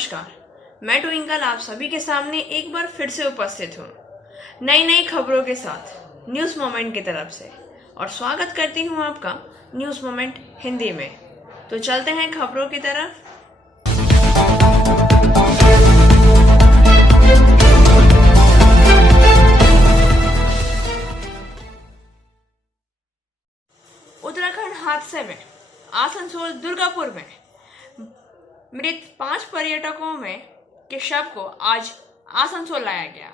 नमस्कार। मैं ट्विंकल आप सभी के सामने एक बार फिर से उपस्थित हूँ नई नई खबरों के साथ न्यूज़ मोमेंट की तरफ से, और स्वागत करती हूँ आपका न्यूज़ मोमेंट हिंदी में। तो चलते हैं खबरों की तरफ। उत्तराखंड हादसे में आसनसोल दुर्गापुर में मृत 5 पर्यटकों में के शव को आज आसनसोल लाया गया।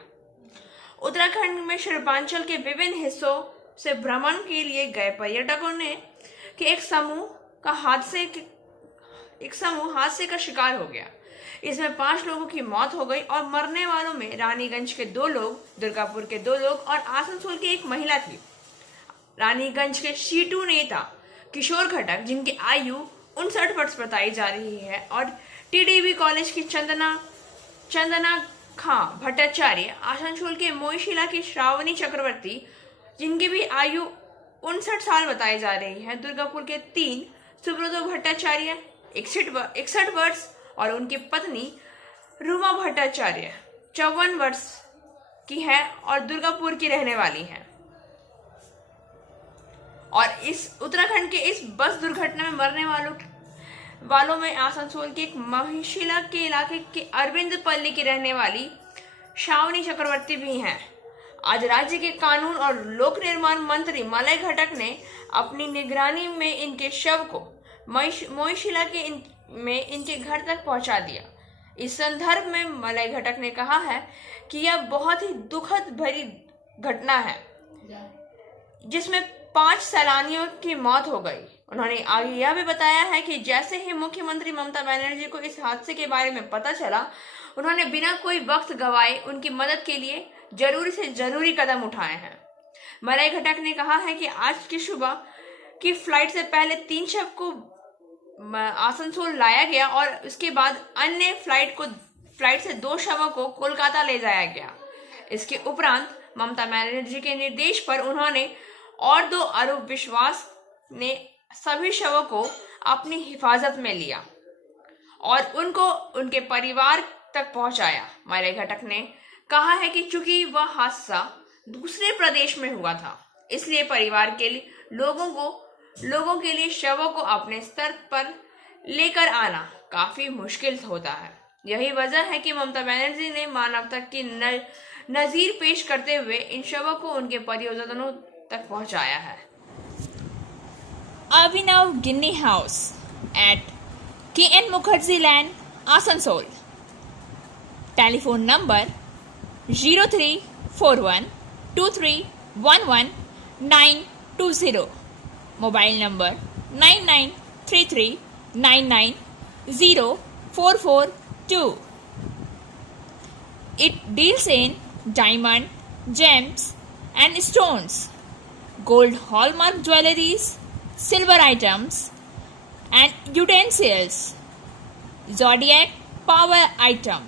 उत्तराखंड में शिल्पांचल के विभिन्न हिस्सों से भ्रमण के लिए गए पर्यटकों ने कि एक समूह हादसे का शिकार हो गया। इसमें 5 लोगों की मौत हो गई और मरने वालों में रानीगंज के 2 लोग, दुर्गापुर के 2 लोग और आसनसोल की एक महिला थी। रानीगंज के शीटू नेता किशोर घटक, जिनकी आयु 59 वर्ष बताई जा रही है, और टीडीबी कॉलेज की चंदना खां भट्टाचार्य, आसनसोल के मोईशिला की श्रावणी चक्रवर्ती, जिनकी भी आयु 59 साल बताई जा रही है, दुर्गापुर के 3 सुब्रतो भट्टाचार्य 61 वर्ष और उनकी पत्नी रूमा भट्टाचार्य 54 वर्ष की है और दुर्गापुर की रहने वाली है। और इस उत्तराखंड के इस बस दुर्घटना में मरने वालों में आसनसोल के एक महिशिला के इलाके के अरविंद पल्ली की रहने वाली श्रावणी चक्रवर्ती भी हैं। आज राज्य के कानून और लोक निर्माण मंत्री मलय घटक ने अपनी निगरानी में इनके शव को मोईशिला में इनके घर तक पहुंचा दिया। इस संदर्भ में मलय घटक ने कहा है कि यह बहुत ही दुखद भरी घटना है जिसमें 5 सैलानियों की मौत हो गई। उन्होंने आगे यह भी बताया है कि जैसे ही मुख्यमंत्री ममता बनर्जी को इस हादसे के बारे में पता चला, उन्होंने बिना कोई वक्त गवाए उनकी मदद के लिए जरूरी से जरूरी कदम उठाए हैं। मलय घटक ने कहा है कि आज की सुबह की फ्लाइट से पहले 3 शव को आसनसोल लाया गया और उसके बाद अन्य फ्लाइट से 2 शवों को कोलकाता ले जाया गया। इसके उपरांत ममता बनर्जी के निर्देश पर उन्होंने और 2 आरोप विश्वास ने सभी शवों को अपनी हिफाजत में लिया और उनको उनके परिवार तक पहुंचाया। मलय घटक ने कहा है कि चूंकि वह हादसा दूसरे प्रदेश में हुआ था, इसलिए परिवार के लोगों के लिए शवों को अपने स्तर पर लेकर आना काफी मुश्किल होता है। यही वजह है कि ममता बनर्जी ने मानवता की नजीर पेश करते हुए इन शवों को उनके परिजनों तक पहुंचाया है। Abhinav Ginny House at KN Mukherjee Land, Asansol. Telephone number 03412311 Mobile number 9933990442. It deals in diamond, gems and stones, gold hallmark jewelries, silver items and utensils, zodiac power item.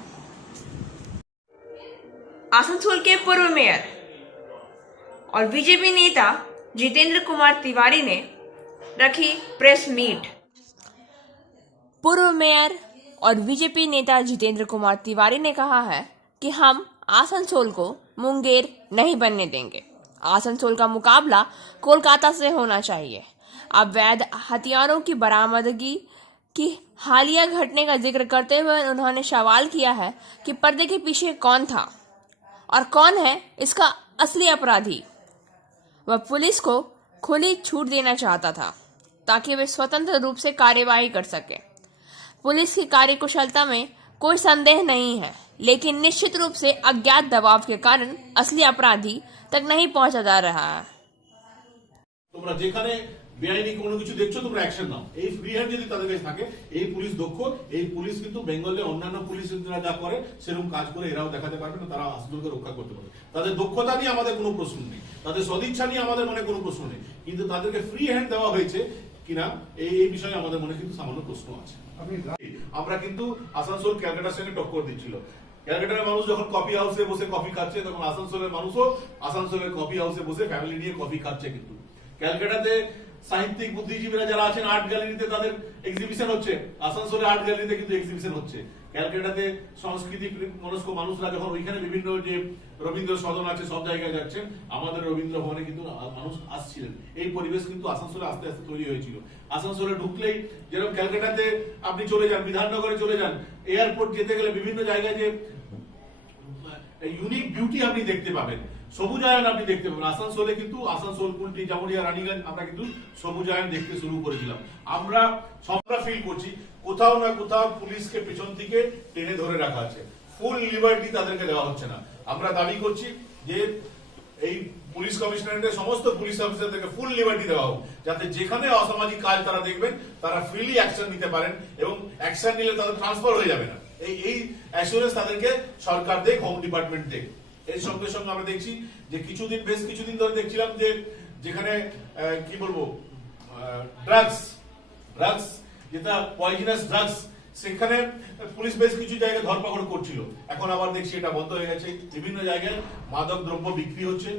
Asansol के पूर्व मेयर और बीजेपी नेता जितेंद्र कुमार तिवारी ने रखी press meet. पूर्व mayor और BJP नेता जितेंद्र कुमार तिवारी ने कहा है कि हम आसनसोल को मुंगेर नहीं बनने देंगे। आसनसोल का मुकाबला कोलकाता से होना चाहिए। अवैध हथियारों की बरामदगी की हालिया घटने का जिक्र करते हुए उन्होंने सवाल किया है कि पर्दे के पीछे कौन था और कौन है इसका असली अपराधी। वह पुलिस को खुली छूट देना चाहता था ताकि वे स्वतंत्र रूप से कार्यवाही कर सके। पुलिस की कार्यकुशलता में कोई संदेह नहीं है, लेकिन निश्चित रूप से अज्ञात दबाव के कारण असली अपराधी तक नहीं पहुंचा जा रहा है। তোমরা যেখানে বেআইনি কোনো কিছু দেখছো তোমরা অ্যাকশন নাও। এই ফ্রি হ্যান্ড যদি তাদের কাছে থাকে, এই পুলিশ দক্ষ, এই পুলিশ কিন্তু বেঙ্গলে অন্যান্য পুলিশরা যা করে সেরকম কাজ করে এরাও দেখাতে পারবে না, তারা আসানসোলকে রক্ষা করতে পারবে। তাদের দক্ষতা নিয়ে আমাদের কোনো প্রশ্ন নেই, তাদের সদিচ্ছা নিয়ে আমাদের মনে কোনো প্রশ্ন নেই, কিন্তু তাদেরকে ফ্রি হ্যান্ড দেওয়া হয়েছে কিনা এই বিষয়ে আমাদের মনে কিন্তু সামান্য প্রশ্ন আছে। আমরা কিন্তু আসানসোল ক্যালকাটার সঙ্গে টক্কর দিচ্ছিল। ক্যালকাটার মানুষ যখন কফি হাউসে বসে কফি খাচ্ছে, তখন আসানসোলের মানুষও আসানসোলের কফি হাউসে বসে ফ্যামিলি নিয়ে কফি খাচ্ছে। কিন্তু ক্যালকাটাতে সাহিত্যিক বুদ্ধিজীবীরা যারা আছেন আর্ট গ্যালারিতে তাদের এক্সিবিশন হচ্ছে, আসানসোলে আর্ট গ্যালারিতে কিন্তু এক্সিবিশন হচ্ছে। ক্যালকাটাতে সংস্কৃতি মনস্ক মানুষরা যখন ওইখানে বিভিন্ন যে রবীন্দ্র সদন আছে সব জায়গায় যাচ্ছেন, আমাদের রবীন্দ্র ভবনে কিন্তু মানুষ আসছিলেন। এই পরিবেশ কিন্তু আসানসোলে আস্তে আস্তে তৈরি হয়েছিল। আসানসোলে ঢুকলেই যেরকম ক্যালকাটাতে আপনি চলে যান, বিধাননগরে চলে যান, এয়ারপোর্ট যেতে গেলে বিভিন্ন জায়গায় যে ইউনিক বিউটি আপনি দেখতে পাবেন, সবুজায়ন আপনি দেখতে পাবেন। আসানসোলে কিন্তু আসানসোল, কুলটি, জামুরিয়া, রানীগঞ্জ আমরা কিন্তু সবুজায়ন দেখতে শুরু করেছিলাম। আমরা সবরা ফিল করছি কোথাও না কোথাও পুলিশকে পেছন থেকে টেনে ধরে রাখা আছে, ফুল লিবার্টি তাদেরকে দেওয়া হচ্ছে না। আমরা দাবি করছি যে এই পুলিশ কমিশনারেটের সমস্ত পুলিশ অফিসারদেরকে ফুল লিবার্টি দেওয়া হোক, যাতে যেখানে অসামাজিক কাজ তারা দেখবেন তারা ফ্রিলি অ্যাকশন নিতে পারেন, এবং অ্যাকশন নিলে তাদের ট্রান্সফার হয়ে যাবে না। এই অ্যাসুরেন্স তাদেরকে সরকার দেখ, হোম ডিপার্টমেন্ট দেখ। এর সঙ্গে সঙ্গে আমরা দেখছি যে বেশ কিছুদিন ধরে দেখছিলাম যে যেখানে কি বলবো ড্রাগস যেটা পয়জনাস ড্রাগস, সেখানে পুলিশ বেশ কিছু জায়গায় ধরপাকড় করছিল। এখন আবার দেখছি এটা বন্ধ হয়ে গেছে। বিভিন্ন জায়গায় মাদক দ্রব্য বিক্রি হচ্ছে,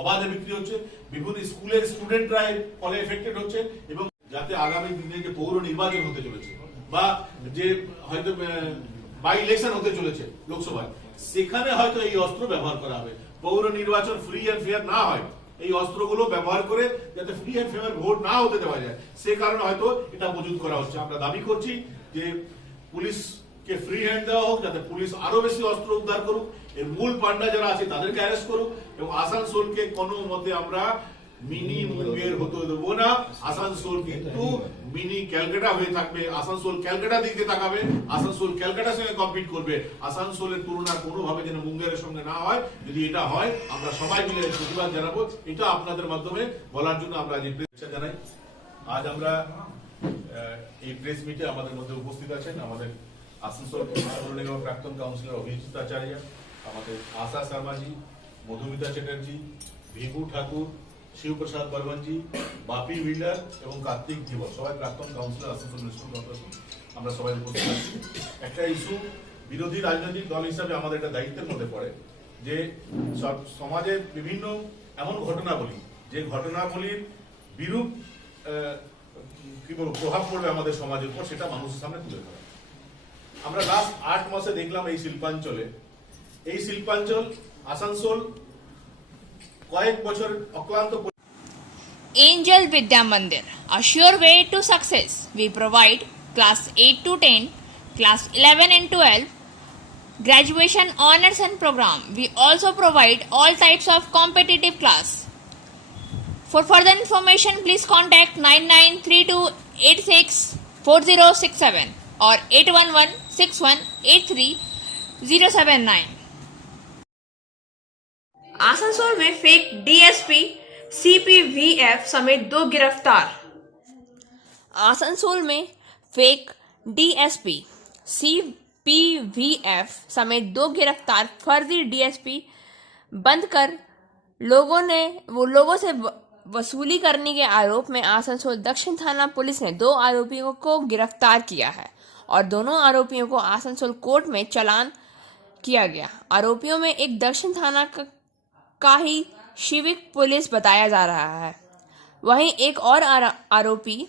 অবাধে বিক্রি হচ্ছে, বিভিন্ন স্কুলের স্টুডেন্টরা ফলে এফেক্টেড হচ্ছে। এবং যাতে আগামী দিনে যে পৌর নির্বাচন হতে চলেছে বা যে হয়তো বাই ইলেকশন হতে চলেছে লোকসভায়, সেখানে হয়তো এই অস্ত্র ব্যবহার করা হবে। পৌর নির্বাচন ফ্রি অ্যান্ড ফেয়ার না হয়, এই অস্ত্রগুলো ব্যবহার করে যাতে ফ্রি অ্যান্ড ফেয়ার ভোট না হতে দেওয়া যায়, সে কারণে হয়তো এটা মজুদ করা হচ্ছে। আমরা দাবি করছি যে পুলিশকে ফ্রি হ্যান্ড দেওয়া হোক, যাতে পুলিশ আরো বেশি অস্ত্র উদ্ধার করুক, এর মূল পান্ডা যারা আছে তাদেরকে অ্যারেস্ট করুক, এবং আসানসোলকে কোনো মতে আমরা মিনি মুঙ্গের হতে দেবো না। আসানসোল কিন্তু মিনি ক্যালকাটা হয়ে থাকবে। আসানসোল ক্যালকাটা দিকে তাকাবে, আসানসোল ক্যালকাটার সঙ্গে কম্পিট করবে। আসানসোলের তুলনা কোনোভাবে যেন মুঙ্গেরের সঙ্গে না হয়। যদি এটা হয়, আমরা সবাই মিলে প্রতিবাদ জানাবো। এটা আপনাদের মাধ্যমে বলার জন্য আমরা আজ প্রেস জানাই। আজ আমরা এই প্রেস মিটে আমাদের মধ্যে উপস্থিত আছেন আমাদের আসানসোল পৌর নিগমের প্রাক্তন কাউন্সিলর অভিজিৎ আচার্য, আমাদের আশা শর্মাজি, মধুমিতা চ্যাটার্জি, ভিভু ঠাকুর, শিবপ্রসাদ বর্মনজি, বাপি বিল্ডার এবং কার্তিক ধীবর, সবাই প্রাক্তন কাউন্সিলর আসানসোল মিউনিসিপাল কর্পোরেশন। আমরা সবাই উপস্থিত আছি। একটা ইস্যু বিরোধী রাজনৈতিক দল হিসাবে আমাদের একটা দায়িত্বের মধ্যে পড়ে যে সমাজের বিভিন্ন এমন ঘটনাবলী, যে ঘটনাবলীর বিরূপ কি বলবো প্রভাব পড়বে আমাদের সমাজের উপর, সেটা মানুষের সামনে তুলে ধরা। আমরা লাস্ট 8 মাসে দেখলাম এই শিল্পাঞ্চল আসানসোল কয়েক বছর অক্লান্ত। Angel Vidya Mandir, a sure way to success. We provide class 8 to 10, class 11 and 12, graduation honors and program. We also provide all types of competitive class. For further information, please contact 9932864067 or 8116183079. Asansol में fake DSP सीपीवीएफ समेत 2 गिरफ्तार। आसनसोल में fake DSP सीपीवीएफ समेत 2 गिरफ्तार। फर्जी DSP बंद कर लोगों से वसूली करने के आरोप में आसनसोल दक्षिण थाना पुलिस ने 2 आरोपियों को गिरफ्तार किया है और दोनों आरोपियों को आसनसोल कोर्ट में चालान किया गया। आरोपियों में एक दक्षिण थाना का ही शिविक पुलिस बताया जा रहा है, वहीं एक और आरोपी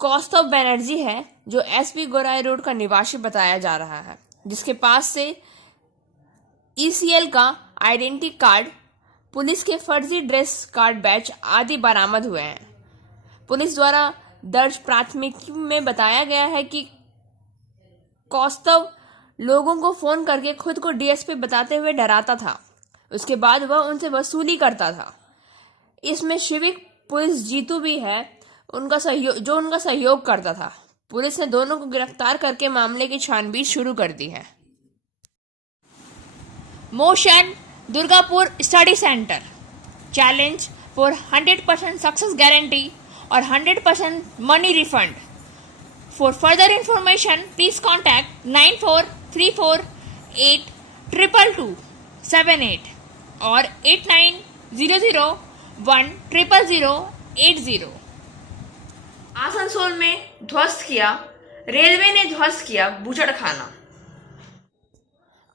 कौस्तव बनर्जी है जो एसपी गोराई रोड का निवासी बताया जा रहा है, जिसके पास से ईसीएल का आइडेंटिटी कार्ड, पुलिस के फर्जी ड्रेस कार्ड बैच आदि बरामद हुए हैं। पुलिस द्वारा दर्ज प्राथमिकी में बताया गया है कि कौस्तव लोगों को फोन करके खुद को डीएसपी बताते हुए डराता था, उसके बाद वह उनसे वसूली करता था। इसमें शिविक पुलिस जीतू भी है उनका सहयोग करता था। पुलिस ने दोनों को गिरफ्तार करके मामले की छानबीन शुरू कर दी है। Motion Durgapur study centre challenge for 100% success guarantee और 100% money refund. For further information please contact 9434822278 और 8900100080। आसनसोल में रेलवे ने ध्वस्त किया बूचड़खाना।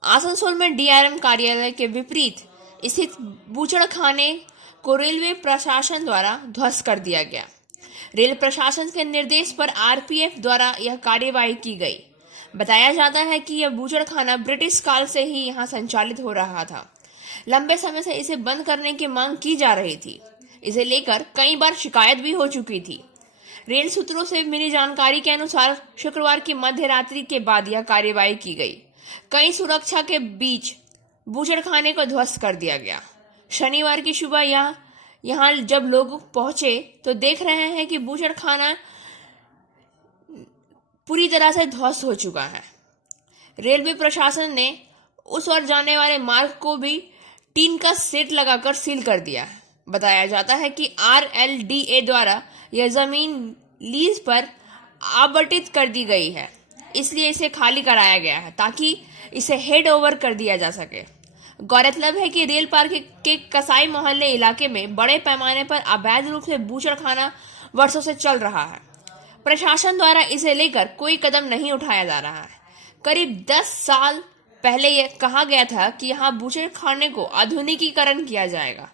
आसनसोल में डीआरएम कार्यालय के विपरीत स्थित बूचड़खाने को रेलवे प्रशासन द्वारा ध्वस्त कर दिया गया। रेल प्रशासन के निर्देश पर आरपीएफ द्वारा यह कार्यवाही की गई। बताया जाता है कि यह बूचड़खाना ब्रिटिश काल से ही यहाँ संचालित हो रहा था। लंबे समय से इसे बंद करने की मांग की जा रही थी। इसे लेकर कई बार शिकायत भी हो चुकी थी। रेल सूत्रों से मिली जानकारी के अनुसार शुक्रवार की मध्य रात्रि के बाद यह कार्यवाही की गई। कई सुरक्षा के बीच बूचड़खाने को ध्वस्त कर दिया गया। शनिवार की सुबह यहाँ जब लोग पहुंचे तो देख रहे हैं कि बूचड़खाना पूरी तरह से ध्वस्त हो चुका है। रेलवे प्रशासन ने उस ओर जाने वाले मार्ग को भी टीन का सेट लगाकर सील कर दिया है। बताया जाता है कि RLDA द्वारा यह जमीन लीज पर आवंटित कर दी गई है, इसलिए इसे खाली कराया गया है ताकि इसे हेड ओवर कर दिया जा सके। गौरतलब है कि रेल पार्क के कसाई मोहल्ले इलाके में बड़े पैमाने पर अवैध रूप से बूचड़खाना वर्षों से चल रहा है। प्रशासन द्वारा इसे लेकर कोई कदम नहीं उठाया जा रहा है। करीब 10 साल पहले यह कहा गया था कि यहाँ बूचड़खाने को आधुनिकीकरण किया जाएगा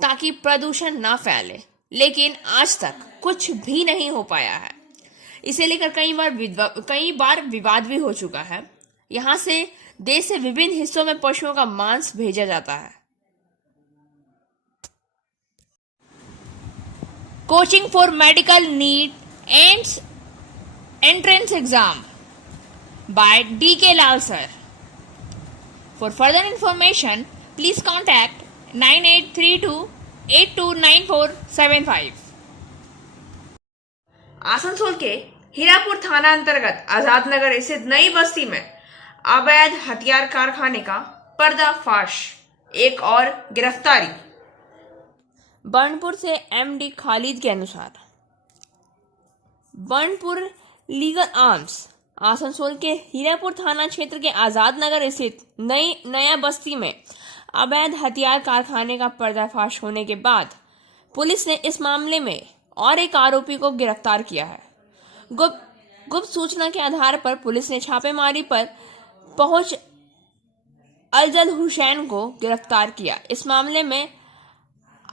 ताकि प्रदूषण ना फैले, लेकिन आज तक कुछ भी नहीं हो पाया है। इसे लेकर कई बार विवाद भी हो चुका है। यहाँ से देश से विभिन्न हिस्सों में पशुओं का मांस भेजा जाता है। Coaching for medical NEET ends entrance exam by DK Lal sir. For further information, please contact 9832829475. Asansol के हीरापुर थाना अंतर्गत आजाद नगर स्थित नई बस्ती में अवैध हथियार कारखाने का पर्दाफाश, एक और गिरफ्तारी। बर्नपुर से MD खालिद के अनुसार बर्नपुर लीगल आर्म्स आसनसोल के हीरापुर थाना क्षेत्र के आजाद नगर स्थित नया बस्ती में अवैध हथियार कारखाने का पर्दाफाश होने के बाद पुलिस ने इस मामले में और एक आरोपी को गिरफ्तार किया है। गुप्त सूचना के आधार पर पुलिस ने छापेमारी पर पहुंच अफजल हुसैन को गिरफ्तार किया। इस मामले में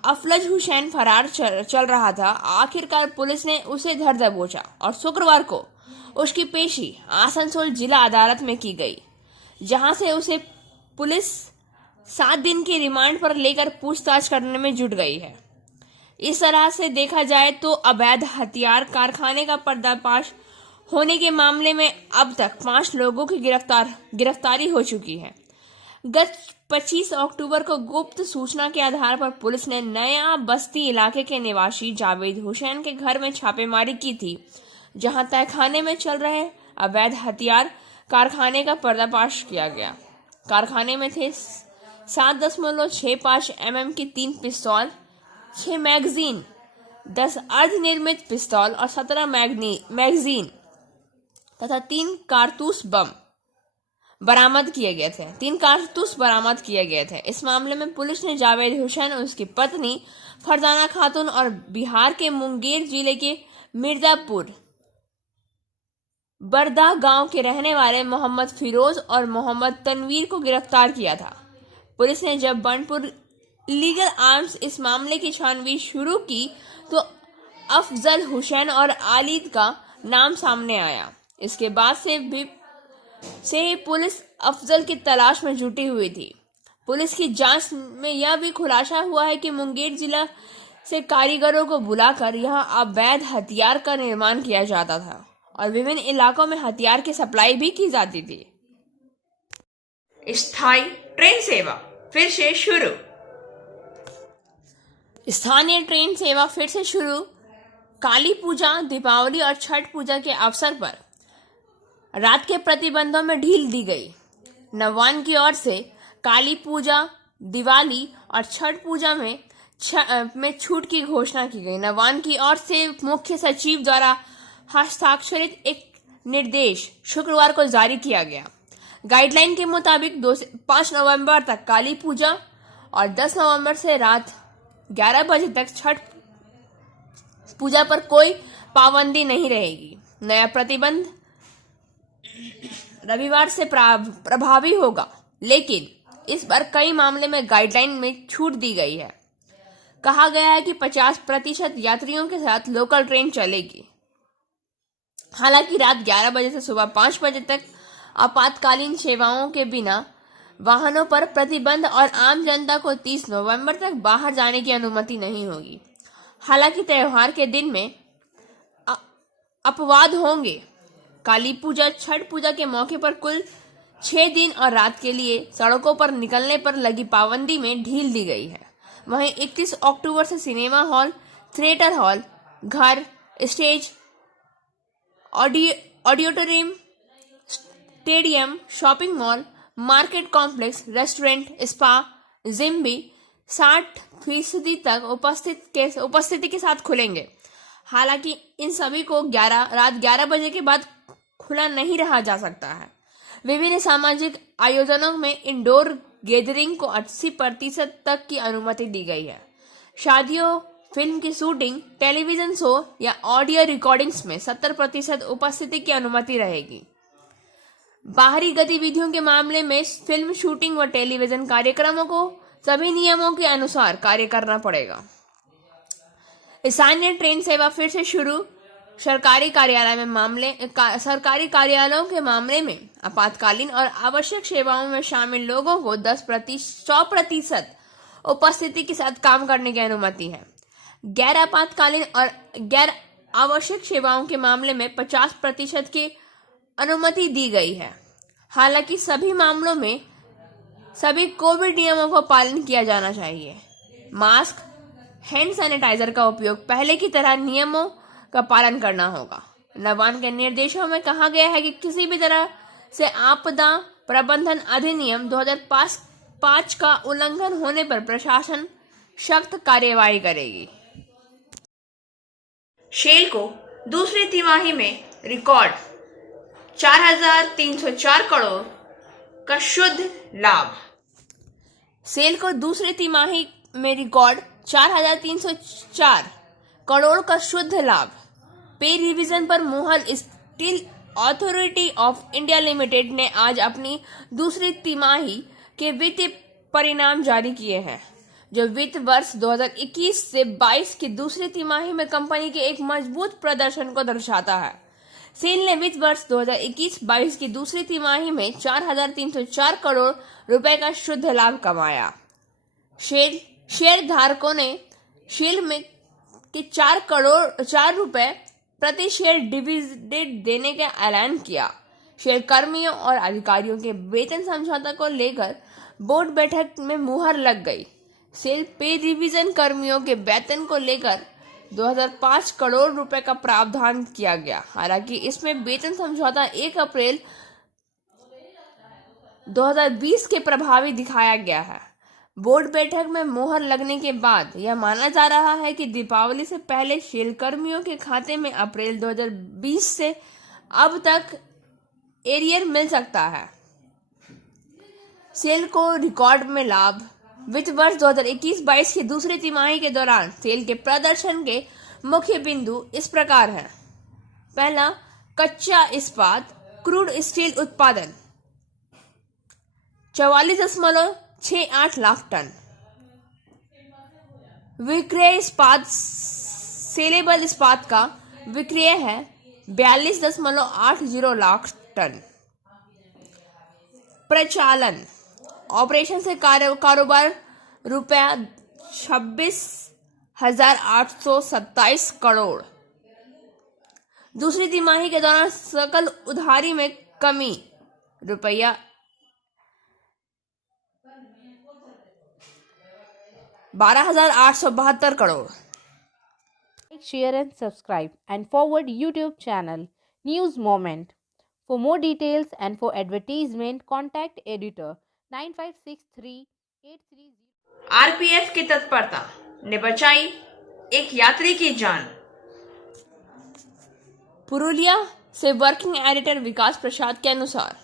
अफजल हुसैन फरार चल रहा था। आखिरकार पुलिस ने उसे धर दबोचा और शुक्रवार को उसकी पेशी आसनसोल जिला अदालत में की गई, जहां से उसे पुलिस 7 दिन की रिमांड पर लेकर पूछताछ करने में जुट गई है। इस तरह से देखा जाए तो अवैध हथियार कारखाने का पर्दाफाश होने के मामले में अब तक 5 लोगों की गिरफ्तारी हो चुकी है। गत 25 अक्टूबर को गुप्त सूचना के आधार पर पुलिस ने नया बस्ती इलाके के निवासी जावेद हुसैन के घर में छापेमारी की थी, जहां तहखाने में चल रहे अवैध हथियार कारखाने का पर्दाफाश किया गया। कारखाने में थे 7.65 mm की 3 पिस्तौल, 6 मैगजीन, 10 अर्धनिर्मित पिस्तौल और 17 मैगजीन तथा 3 कारतूस बरामद किए गए थे। इस मामले में पुलिस ने जावेद हुसैन, उसकी पत्नी फरजाना खातून और बिहार के मुंगेर जिले के मिर्जापुर बरदा गांव के रहने वाले मोहम्मद फिरोज और मोहम्मद तनवीर को गिरफ्तार किया था। पुलिस ने जब बर्नपुर लीगल आर्म्स इस मामले की छानबीन शुरू की तो अफजल हुसैन और आलिद का नाम सामने आया। इसके बाद से ही पुलिस अफजल की तलाश में जुटी हुई थी। पुलिस की जांच में यह भी खुलासा हुआ है कि मुंगेर जिला से कारीगरों को बुलाकर यहां अवैध हथियार का निर्माण किया जाता था और विभिन्न इलाकों में हथियार की सप्लाई भी की जाती थी। स्थायी ट्रेन सेवा फिर से शुरू। स्थानीय ट्रेन सेवा फिर से शुरू। काली पूजा, दीपावली और छठ पूजा के अवसर पर रात के प्रतिबंधों में ढील दी गई। नवान्न की ओर से काली पूजा, दिवाली और छठ पूजा में छूट की घोषणा की गई। नवान्न की ओर से मुख्य सचिव द्वारा हस्ताक्षरित एक निर्देश शुक्रवार को जारी किया गया। गाइडलाइन के मुताबिक 2 से 5 नवंबर तक काली पूजा और 10 नवंबर से रात 11 बजे तक छठ पूजा पर कोई पाबंदी नहीं रहेगी। नया प्रतिबंध रविवार से प्रभावी होगा, लेकिन इस बार कई मामले में गाइडलाइन में छूट दी गई है। कहा गया है कि 50% यात्रियों के साथ लोकल ट्रेन चलेगी। हालांकि रात 11 बजे से सुबह 5 बजे तक आपातकालीन सेवाओं के बिना वाहनों पर प्रतिबंध और आम जनता को 30 नवंबर तक बाहर जाने की अनुमति नहीं होगी। हालांकि त्योहार के दिन में अपवाद होंगे। काली पूजा, छठ पूजा के मौके पर कुल 6 दिन और रात के लिए सड़कों पर निकलने पर लगी पाबंदी में ढील दी गई है। वहीं 31 अक्टूबर से सिनेमा हॉल, थिएटर हॉल, घर, stage, auditorium, stadium, shopping mall, market complex, restaurant, spa, gym भी 60% तक उपस्थिति के साथ खुलेंगे। हालांकि इन सभी को रात 11 बजे के बाद खुला नहीं रहा जा सकता है। विभिन्न सामाजिक आयोजनों में इंडोर गैदरिंग को 80% तक की अनुमति दी गई है। शादियों, फिल्म की शूटिंग, टेलीविजन शो या ऑडियो रिकॉर्डिंग्स में 70% उपस्थिति की अनुमति रहेगी। बाहरी गतिविधियों के मामले में फिल्म शूटिंग व टेलीविजन कार्यक्रमों को सभी नियमों के अनुसार कार्य करना पड़ेगा। स्थानीय ट्रेन सेवा फिर से शुरू। सरकारी कार्यालयों के मामले में आपातकालीन और आवश्यक सेवाओं में शामिल लोगों को 100% उपस्थिति के साथ काम करने की अनुमति है। गैर आपातकालीन और गैर आवश्यक सेवाओं के मामले में 50% की अनुमति दी गई है। हालांकि सभी मामलों में सभी कोविड नियमों का पालन किया जाना चाहिए। मास्क, हैंड सैनिटाइजर का उपयोग पहले की तरह नियमों का पालन करना होगा। नबार्ड के निर्देशों में कहा गया है कि किसी भी तरह से आपदा प्रबंधन अधिनियम 2005 का उल्लंघन होने पर प्रशासन सख्त कार्यवाही करेगी। शेल को दूसरी तिमाही में रिकॉर्ड 4,304 करोड़ का शुद्ध लाभ। सेल को दूसरी तिमाही में रिकॉर्ड 4,304 करोड़ का शुद्ध लाभ। पे रिवीजन पर मुहर। Steel authority of India limited ने आज अपनी दूसरी तिमाही के वित्तीय परिणाम जारी किए हैं, जो वित्त वर्ष 2021 से 22 की दूसरी तिमाही में कंपनी के एक मजबूत प्रदर्शन को दर्शाता है। सेल ने वित्त वर्ष 2021-22 की दूसरी तिमाही में 4,304 करोड़ रुपए का शुद्ध लाभ कमाया। शेयर धारकों ने शेल में के 4 रुपए प्रति शेयर डिविडेंड देने का ऐलान किया। शेल कर्मियों और अधिकारियों के वेतन समझौता को लेकर बोर्ड बैठक में मुहर लग गई। सेल पे रिवीजन कर्मियों के वेतन को लेकर 2005 करोड़ रुपए का प्रावधान किया गया। हालांकि इसमें वेतन समझौता 1 अप्रैल 2020 के प्रभावी दिखाया गया है। बोर्ड बैठक में मोहर लगने के बाद यह माना जा रहा है कि दीपावली से पहले शेल कर्मियों के खाते में अप्रैल 2020 से अब तक एरियर मिल सकता है। सेल को रिकॉर्ड में लाभ। वित्त वर्ष 2021-22 की दूसरी तिमाही के दौरान सेल के प्रदर्शन के मुख्य बिंदु इस प्रकार हैं। पहला, कच्चा इस्पात क्रूड स्टील उत्पादन 44.68 लाख टन। विक्रय इस्पात सेलेबल इस्पात का विक्रय है 42.80 लाख टन। प्रचालन ऑपरेशन से कारोबार रुपया 26,827 करोड़। दूसरी तिमाही के दौरान सकल उधारी में कमी रुपया 12,872 crore. Like, share and subscribe and forward YouTube channel News Moment. For more details and for advertisement, contact editor 956383. RPF की तत्परता ने बचाई एक यात्री की जान। पुरुलिया से वर्किंग एडिटर विकास प्रसाद के अनुसार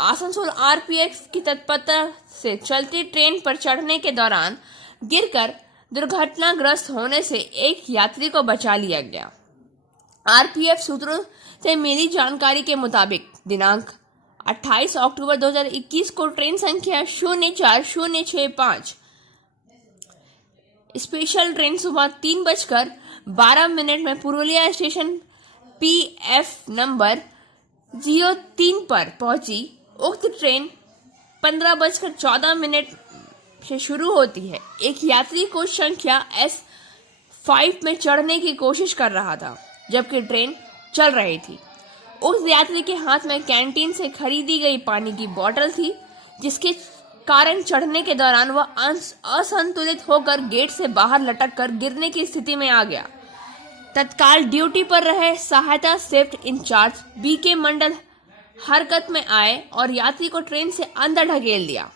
आसनसोल आरपीएफ की तत्परता से चलती ट्रेन पर चढ़ने के दौरान गिरकर दुर्घटनाग्रस्त होने से एक यात्री को बचा लिया गया। आरपीएफ सूत्रों से मिली जानकारी के मुताबिक दिनांक 28 अक्टूबर 2021 को ट्रेन संख्या 04065 स्पेशल ट्रेन सुबह 3:12 में पुरुलिया स्टेशन पीएफ नंबर 15:03 पर पहुंची उक्त ट्रेन 15:14 से शुरू होती है। एक यात्री को संख्या S5 में चढ़ने की कोशिश कर रहा था जबकि ट्रेन चल रही थी। उस यात्री के हाथ में कैंटीन से खरीदी गई पानी की बोतल थी, जिसके कारण चढ़ने के दौरान वह असंतुलित होकर गेट से बाहर लटक कर गिरने की स्थिति में आ गया। तत्काल ड्यूटी पर रहे सहायता शिफ्ट इंचार्ज BK मंडल हरकत में आए और यात्री को ट्रेन से अंदर ढकेल दिया।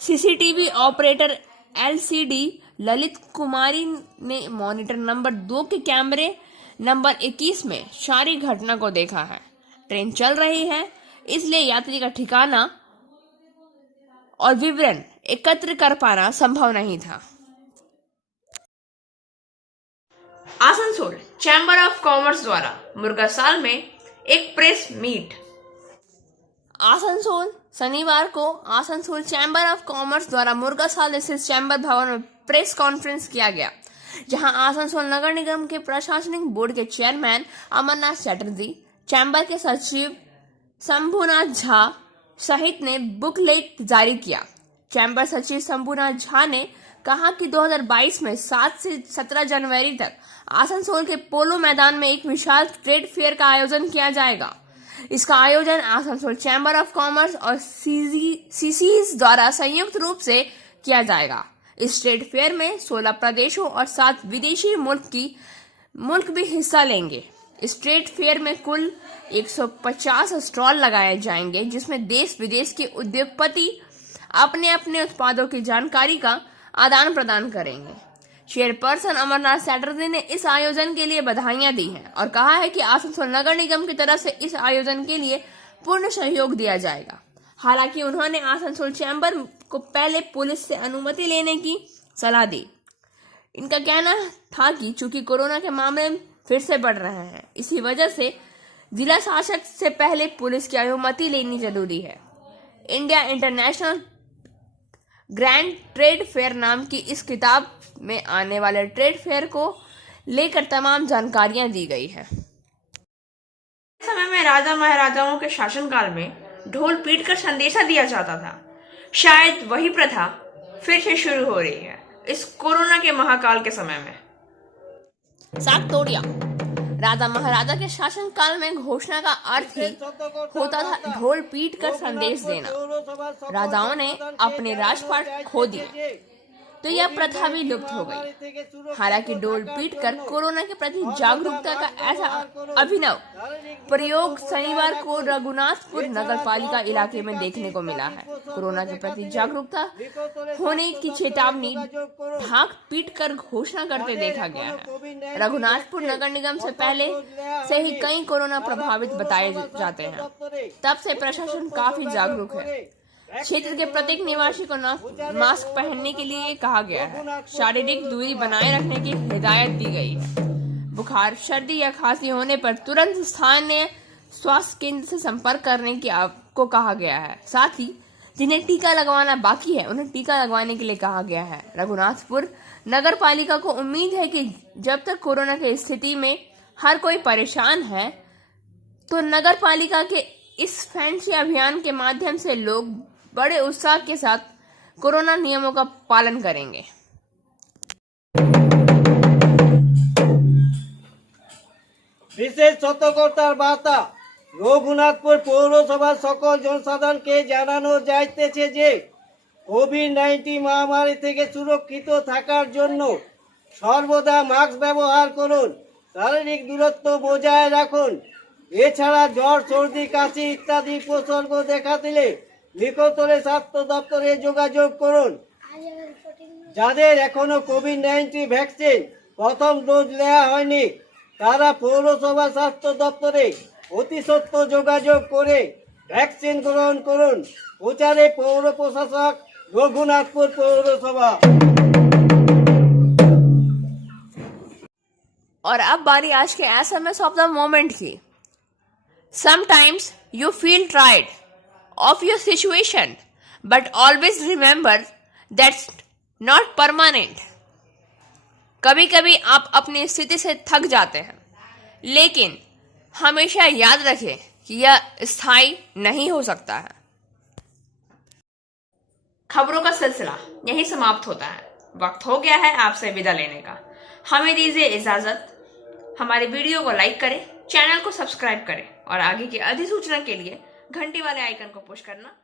CCTV ऑपरेटर LCD ललित कुमारी ने मॉनिटर नंबर 2 के कैमरे नंबर 21 में सारी घटना को देखा है। ट्रेन चल रही है, इसलिए यात्री का ठिकाना और विवरण एकत्र कर पाना संभव नहीं था। आसनसोल चैम्बर ऑफ कॉमर्स द्वारा मुर्गासाल में एक प्रेस मीट। आसनसोल शनिवार को आसनसोल चैम्बर ऑफ कॉमर्स द्वारा मुर्गासाल स्थित चैम्बर भवन में प्रेस कॉन्फ्रेंस किया गया, जहां आसनसोल नगर निगम के प्रशासनिक बोर्ड के चेयरमैन अमरनाथ चटर्जी, चैम्बर के सचिव शंभुनाथ झा सहित ने बुकलेट जारी किया। चैम्बर सचिव शंभुनाथ झा ने कहा कि 2022 में 7 से 17 जनवरी तक आसनसोल के पोलो मैदान में एक विशाल ट्रेड फेयर का आयोजन किया जाएगा। इसका आयोजन आसनसोल चैम्बर ऑफ कॉमर्स और CCs द्वारा संयुक्त रूप से किया जाएगा। इस ट्रेड फेयर में 16 प्रदेशों और 7 विदेशी मुल्क भी हिस्सा लेंगे। इस ट्रेड फेयर में कुल 150 स्टॉल लगाए जाएंगे, जिसमें देश विदेश के उद्योगपति अपने अपने उत्पादों की जानकारी का आदान प्रदान करेंगे। चेयरपर्सन अमरनाथ चटर्जी ने इस आयोजन के लिए बधाइयां दी हैं और कहा है कि आसनसोल नगर निगम की तरफ से इस आयोजन के लिए पूर्ण सहयोग दिया जाएगा। हालांकि उन्होंने आसनसोल चैम्बर को पहले पुलिस से अनुमति लेने की सलाह दी। इनका कहना था कि चूंकि कोरोना के मामले फिर से बढ़ रहे हैं, इसी वजह से जिला शासक से पहले पुलिस की अनुमति लेनी जरूरी है। India international grand trade fair नाम की इस किताब में आने वाले ट्रेड फेयर को लेकर तमाम जानकारियां दी गई है। समय में राजा महाराजाओं के शासनकाल में ढोल पीट कर संदेशा दिया जाता था। शायद वही प्रथा फिर से शुरू हो रही है इस कोरोना के महाकाल के समय में। साकतोड़िया राजा महाराजा के शासन काल में घोषणा का अर्थ ही होता था ढोल पीट कर संदेश देना। राजाओं ने अपने राजपाट खो दिए तो यह प्रथा भी लुप्त हो गई। हालांकि ढोल पीट कर कोरोना के प्रति जागरूकता का ऐसा अभिनव प्रयोग शनिवार को रघुनाथपुर नगर पालिका इलाके में देखने को मिला है। कोरोना के प्रति जागरूकता होने की चेतावनी ढाक पीट कर घोषणा करते देखा गया है। रघुनाथपुर नगर निगम से पहले से ही कई कोरोना प्रभावित बताए जाते हैं, तब से प्रशासन काफी जागरूक है। क्षेत्र के प्रत्येक निवासी को मास्क पहनने के लिए कहा गया है। शारीरिक दूरी बनाए रखने की हिदायत दी गई है। बुखार, सर्दी या खांसी होने पर तुरंत स्थानीय स्वास्थ्य केंद्र से संपर्क करने की आपको कहा गया है। साथ ही जिन्हें टीका लगवाना बाकी है उन्हें टीका लगवाने के लिए कहा गया है। रघुनाथपुर नगर पालिका को उम्मीद है कि जब तक कोरोना की स्थिति में हर कोई परेशान है तो नगर पालिका के इस फैंसी अभियान के माध्यम से लोग बड़े उत्साह के साथ कोरोना नियमों का पालन करेंगे। বিশেষ সতর্কতার বার্তা রঘুনাথপুর পৌরসভার সকল জনসাধারণকে জানানো যাইতেছে যে কোভিড-19 মহামারী থেকে সুরক্ষিত থাকার জন্য সর্বদা মাস্ক ব্যবহার করুন, শারীরিক দূরত্ব বজায় রাখুন। এছাড়া জ্বর, সর্দি, কাশি ইত্যাদি উপসর্গ দেখা দিলে নিকটতম স্বাস্থ্য দপ্তরে যোগাযোগ করুন। যাদের এখনো কোভিড-19 ভ্যাকসিন প্রথম ডোজ নেওয়া হয়নি তারা পৌরসভা স্বাস্থ্য দপ্তরে অতি সত্বর যোগাযোগ করে ভ্যাকসিন গ্রহণ করুন। প্রচারে পৌর প্রশাসক রঘুনাথপুর পৌরসভা। और अब बारी आज के SMS ऑफ द मोमेंट की। Sometimes you feel tired of your situation, but always remember that's not permanent. कभी कभी आप अपनी स्थिति से थक जाते हैं, लेकिन हमेशा याद रखें कि यह स्थायी नहीं हो सकता है। खबरों का सिलसिला यही समाप्त होता है। वक्त हो गया है आपसे विदा लेने का। हमें दीजिए इजाजत। हमारी वीडियो को लाइक करें, चैनल को सब्सक्राइब करें और आगे की अधिसूचना के लिए घंटी वाले आइकन को पुश करना